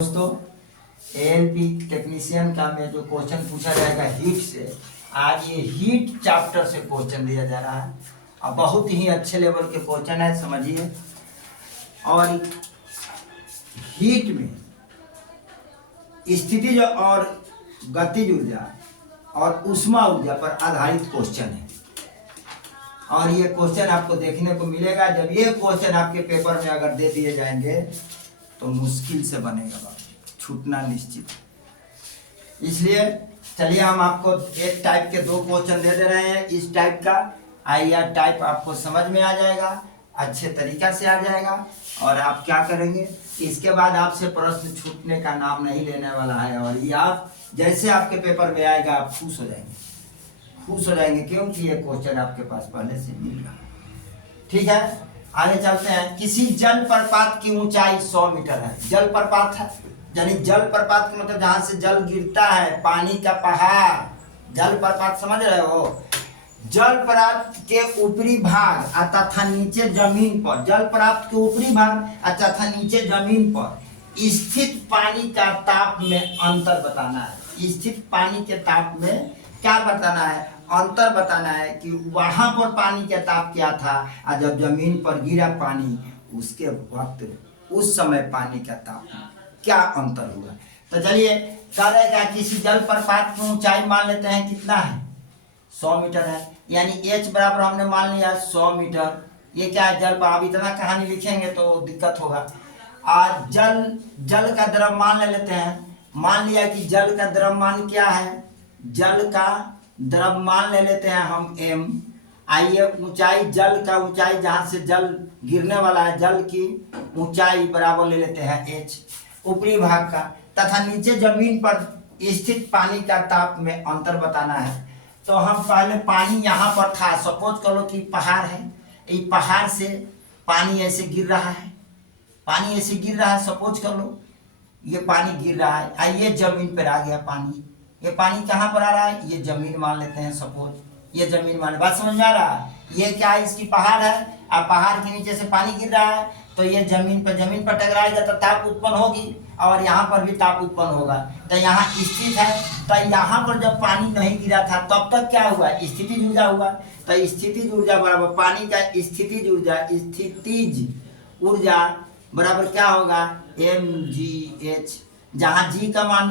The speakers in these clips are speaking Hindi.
दोस्तों एएलपी टेक्नीशियन का में जो क्वेश्चन पूछा जाएगा हीट से, आज ये हीट चैप्टर से क्वेश्चन दिया जा रहा है और बहुत ही अच्छे लेवल के क्वेश्चन है, समझिए। और हीट में स्थितिज और गतिज ऊर्जा और ऊष्मा ऊर्जा पर आधारित क्वेश्चन है। और ये क्वेश्चन आपको देखने को मिलेगा। जब ये क्वेश्चन आपके पेपर में अगर दे दिए जाएंगे तो मुश्किल से बनेगा, बात छूटना निश्चित। इसलिए चलिए हम आपको एक टाइप के दो क्वेश्चन दे रहे हैं। इस टाइप का आइए टाइप आपको समझ में आ जाएगा, अच्छे तरीका से आ जाएगा। और आप क्या करेंगे, इसके बाद आपसे प्रश्न छूटने का नाम नहीं लेने वाला है। और ये आप जैसे आपके पेपर में आएगा आप खुश हो जाएंगे, खुश हो जाएंगे, क्योंकि ये क्वेश्चन आपके पास पहले से मिल रहा है। ठीक है, आगे चलते हैं। किसी जल प्रपात की ऊंचाई 100 मीटर है। जल प्रपात है यानी जल प्रपात का मतलब जहां से जल गिरता है, पानी का पहाड़, जल प्रपात समझ रहे हो। जल प्रपात के ऊपरी भाग तथा नीचे जमीन पर, जल प्रपात के ऊपरी भाग तथा नीचे जमीन पर स्थित पानी का ताप में अंतर बताना है। स्थित पानी के ताप में क्या बताना है, अंतर बताना है कि वहां पर पानी का ताप क्या था और जब जमीन पर गिरा पानी उसके वक्त उस समय पानी का ताप क्या अंतर हुआ। तो चलिए करेगा, किसी जल प्रपात की ऊंचाई मान लेते हैं कितना है, 100 मीटर है। यानी h बराबर हमने मान लिया 100 मीटर। ये क्या है, जल पर। अब इतना कहानी लिखेंगे तो दिक्कत होगा। आज जल का द्रव्यमान ले लेते हैं। मान लिया कि जल का द्रव्यमान क्या है, जल का द्रव्यमान ले लेते हैं हम m। आइए ऊंचाई, जल का ऊंचाई जहां से जल गिरने वाला है, जल की ऊंचाई बराबर ले लेते हैं h ऊपरी भाग का, तथा नीचे जमीन पर स्थित पानी का ताप में अंतर बताना है। तो हम पहले पानी यहाँ पर था, सपोज करो कि पहाड़ है, ये पहाड़ से पानी ऐसे गिर रहा है, पानी ऐसे गिर रहा है, सपोज कर लो ये पानी गिर रहा है। आइए जमीन पर आ गया पानी, ये पानी कहाँ पर आ रहा है, ये जमीन मान लेते हैं, सपोज ये जमीन मान, बात समझ में आ रहा है। ये क्या है, इसकी पहाड़ है और पहाड़ के नीचे से पानी गिर रहा है, तो ये जमीन पर टकराएगा तो ताप उत्पन्न होगी और यहाँ पर भी ताप उत्पन्न होगा। तो यहाँ स्थित है, तो यहाँ पर जब पानी नहीं गिरा था तब तक क्या हुआ, स्थितिज ऊर्जा हुआ। तो स्थितिज ऊर्जा बराबर पानी का स्थितिज ऊर्जा बराबर क्या होगा, mgh। जहाँ g का मान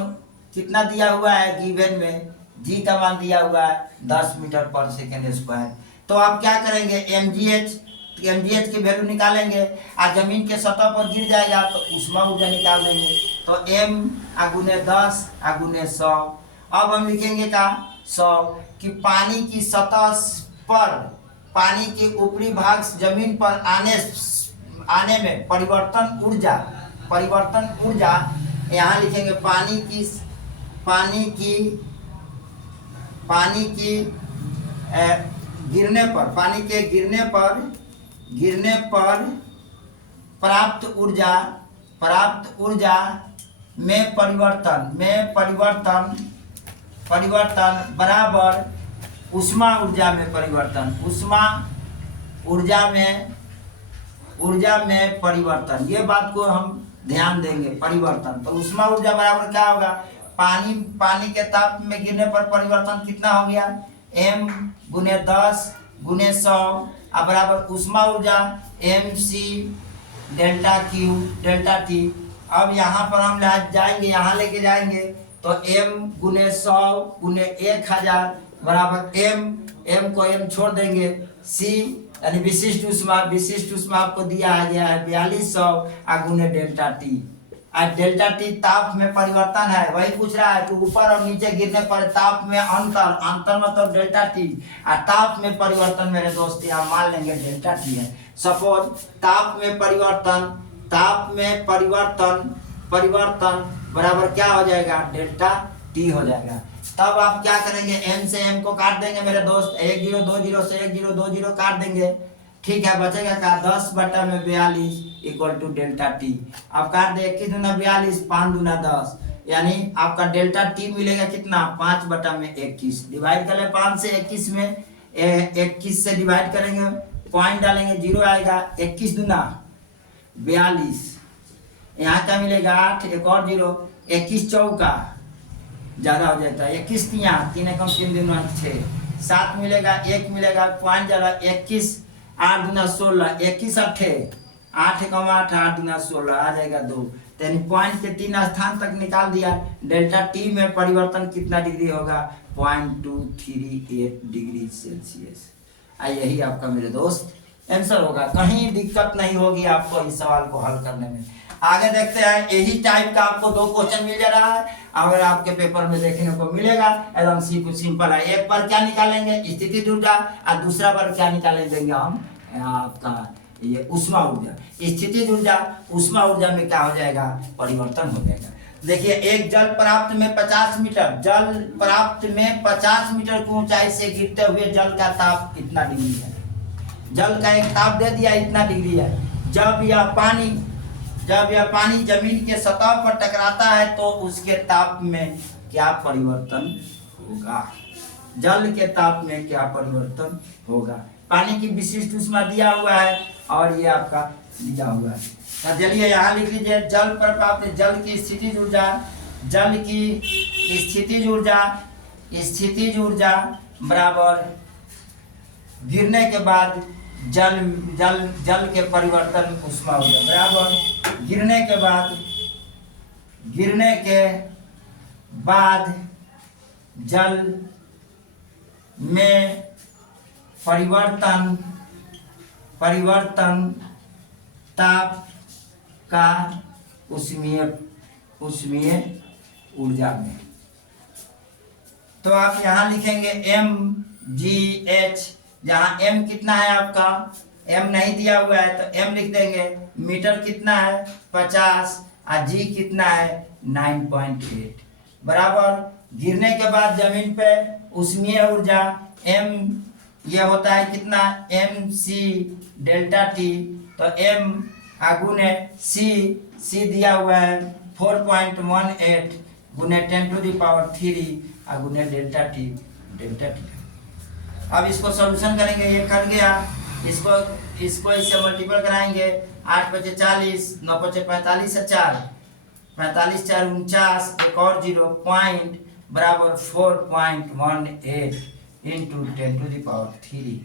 कितना दिया हुआ है, गिवन में g का मान दिया हुआ है 10 मीटर पर सेकेंड स्क्वायर। तो आप क्या करेंगे, mgh की वैल्यू निकालेंगे और जमीन के सतह पर गिर जाएगा तो ऊष्मा ऊर्जा निकाल देंगे। तो m × 10 × 100। अब हम लिखेंगे का 100 कि पानी की सतह पर, पानी के ऊपरी भाग जमीन पर आने में परिवर्तन ऊर्जा यहाँ लिखेंगे पानी की गिरने पर प्राप्त ऊर्जा में परिवर्तन बराबर ऊष्मा ऊर्जा में परिवर्तन, ऊर्जा में परिवर्तन। ये बात को हम ध्यान देंगे, परिवर्तन। तो ऊष्मा ऊर्जा बराबर क्या होगा, पानी के ताप में गिरने पर परिवर्तन कितना हो गया, m × 10 × 100 बराबर ऊष्मा ऊर्जा mc ΔT। अब यहाँ पर हम जाएंगे, यहाँ लेके जाएंगे तो m × 100 × 1000 बराबर m को m छोड़ देंगे, c यानी विशिष्ट ऊष्मा आपको दिया गया है 4200 × ΔT। आज ΔT ताप में परिवर्तन है, वही पूछ रहा है कि ऊपर और नीचे गिरने पर ताप में अंतर मतलब ΔT और ताप में परिवर्तन मेरे दोस्त यहाँ मान लेंगे ΔT है। सपोज ताप में परिवर्तन बराबर क्या हो जाएगा, ΔT हो जाएगा। तब आप क्या करेंगे, m से m को काट देंगे मेरे दोस्त, 1 0 2 0 से 1 0 2 0 काट देंगे। ठीक है, बचेगा का 10/42 = ΔT। अब काट दे, 21 दूना 42, 5 दूना 10, यानी आपका ΔT मिलेगा कितना, 5/21। डिवाइड कर ले 5 से 21 में, 21 से डिवाइड करेंगे, पॉइंट डालेंगे 0 आएगा, 21 दूना 42 यहाँ क्या मिलेगा 8, एक और 0, 21 चौका ज़्यादा हो जाता है, 21 तियाँ, 3 एकम 3 दूना 6, 7 मिलेगा, 1 मिलेगा, पॉइंट ज़्यादा, 21, 8 दूना 16, 21 अट्ठे 8 एकम 8, 8 दूना 16 आ जाएगा 2। यानी पॉइंट के 3 स्थान तक निकाल दिया। डेल्टा टी में परिवर्तन कितना डिग्री होगा? 0.238 डिग्री सेल्सियस। यही आपका मेरे दोस्त आंसर होगा। कहीं दिक्कत नहीं होगी आपको इस सवाल को हल करने में। आगे देखते हैं, यही टाइप का आपको 2 क्वेश्चन मिल जा रहा है, अगर आपके पेपर में देखने को मिलेगा। एकदम सिंपल है। एक बार क्या निकालेंगे? स्थितिज ऊर्जा, और दूसरा बार क्या निकालेंगे हम? आपका ये उष्मा ऊर्जा। स्थितिज ऊर्जा, उष्मा ऊर्जा में क्या हो जाएगा? परिवर्तन हो जाएगा। देखिए, एक जल प्राप्त में 50 मीटर, जल प्राप्त में 50 मीटर की ऊंचाई से गिरते हुए जल का ताप कितना डिग्री है? जल का एक ताप दे दिया, इतना डिग्री है। जब यह पानी जमीन के सतह पर टकराता है तो उसके ताप में क्या परिवर्तन होगा? जल के ताप में क्या परिवर्तन होगा? पानी की विशिष्ट ऊष्मा दिया हुआ है और ये आपका दिया हुआ है। तो चलिए यहाँ लिख लीजिए, जल पर प्राप्त जल की स्थितिज ऊर्जा, जल की स्थितिज ऊर्जा बराबर गिरने के बाद जल के परिवर्तन उष्मा ऊर्जा बराबर गिरने के बाद जल में परिवर्तन ताप का उष्मीय ऊर्जा में। तो आप यहाँ लिखेंगे mgh, जहाँ m कितना है आपका? m नहीं दिया हुआ है तो m लिख देंगे। मीटर कितना है? 50, और g कितना है? 9.8 बराबर गिरने के बाद जमीन पे उष्मीय ऊर्जा m यह होता है कितना? mc delta t। तो m गुने c दिया हुआ है 4.18 गुने 10⁻³ गुने डेल्टा t। अब इसको सॉल्यूशन करेंगे, ये कट गया, इसको इससे मल्टीपल कराएंगे। 8 × 5 = 40, 9 × 5 = 45 है, 4 45 4 49, एक और 0 पॉइंट बराबर 4.18 इंटू 10⁻³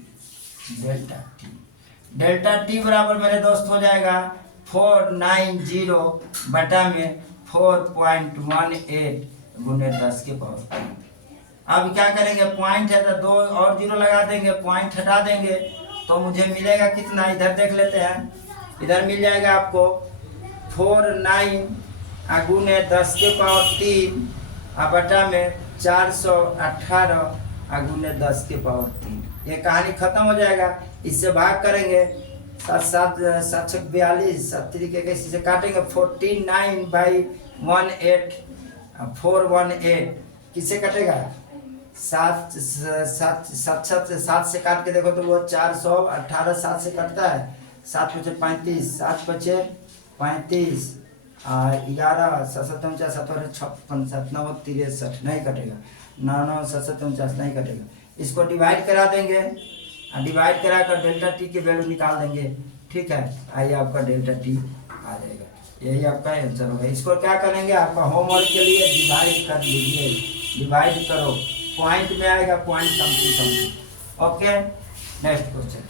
डेल्टा टी बराबर मेरे दोस्त हो जाएगा 490 बटा में 4.18 गुने 10⁻³। अब क्या करेंगे? पॉइंट है तो 2 और 0 लगा देंगे, पॉइंट हटा देंगे तो मुझे मिलेगा कितना? इधर देख लेते हैं, इधर मिल जाएगा आपको 49 गुने 10⁻³ बटा में 418 गुने 10⁻³। ये कहानी खत्म हो जाएगा। इससे भाग करेंगे, 7 7 7 42, 7 तरीके के से काटेंगे। 49/18 418 किससे कटेगा? 7 से काट के देखो तो वो 418 7 से कटता है। 7 × 5 = 35, 7 × 5 = 35, 11 7 7 49 7 56 7 9 63 नहीं कटेगा। 9 9 7 7 49 नहीं कटेगा। इसको डिवाइड करा देंगे, डिवाइड करा कर डेल्टा टी के वैल्यू निकाल देंगे। ठीक है, आइए आपका डेल्टा टी आ जाएगा। यही आपका आंसर होगा। इसको क्या करेंगे? आपका होमवर्क के लिए डिवाइड कर लीजिए, डिवाइड करो, पॉइंट में आएगा, point something. Okay, next question.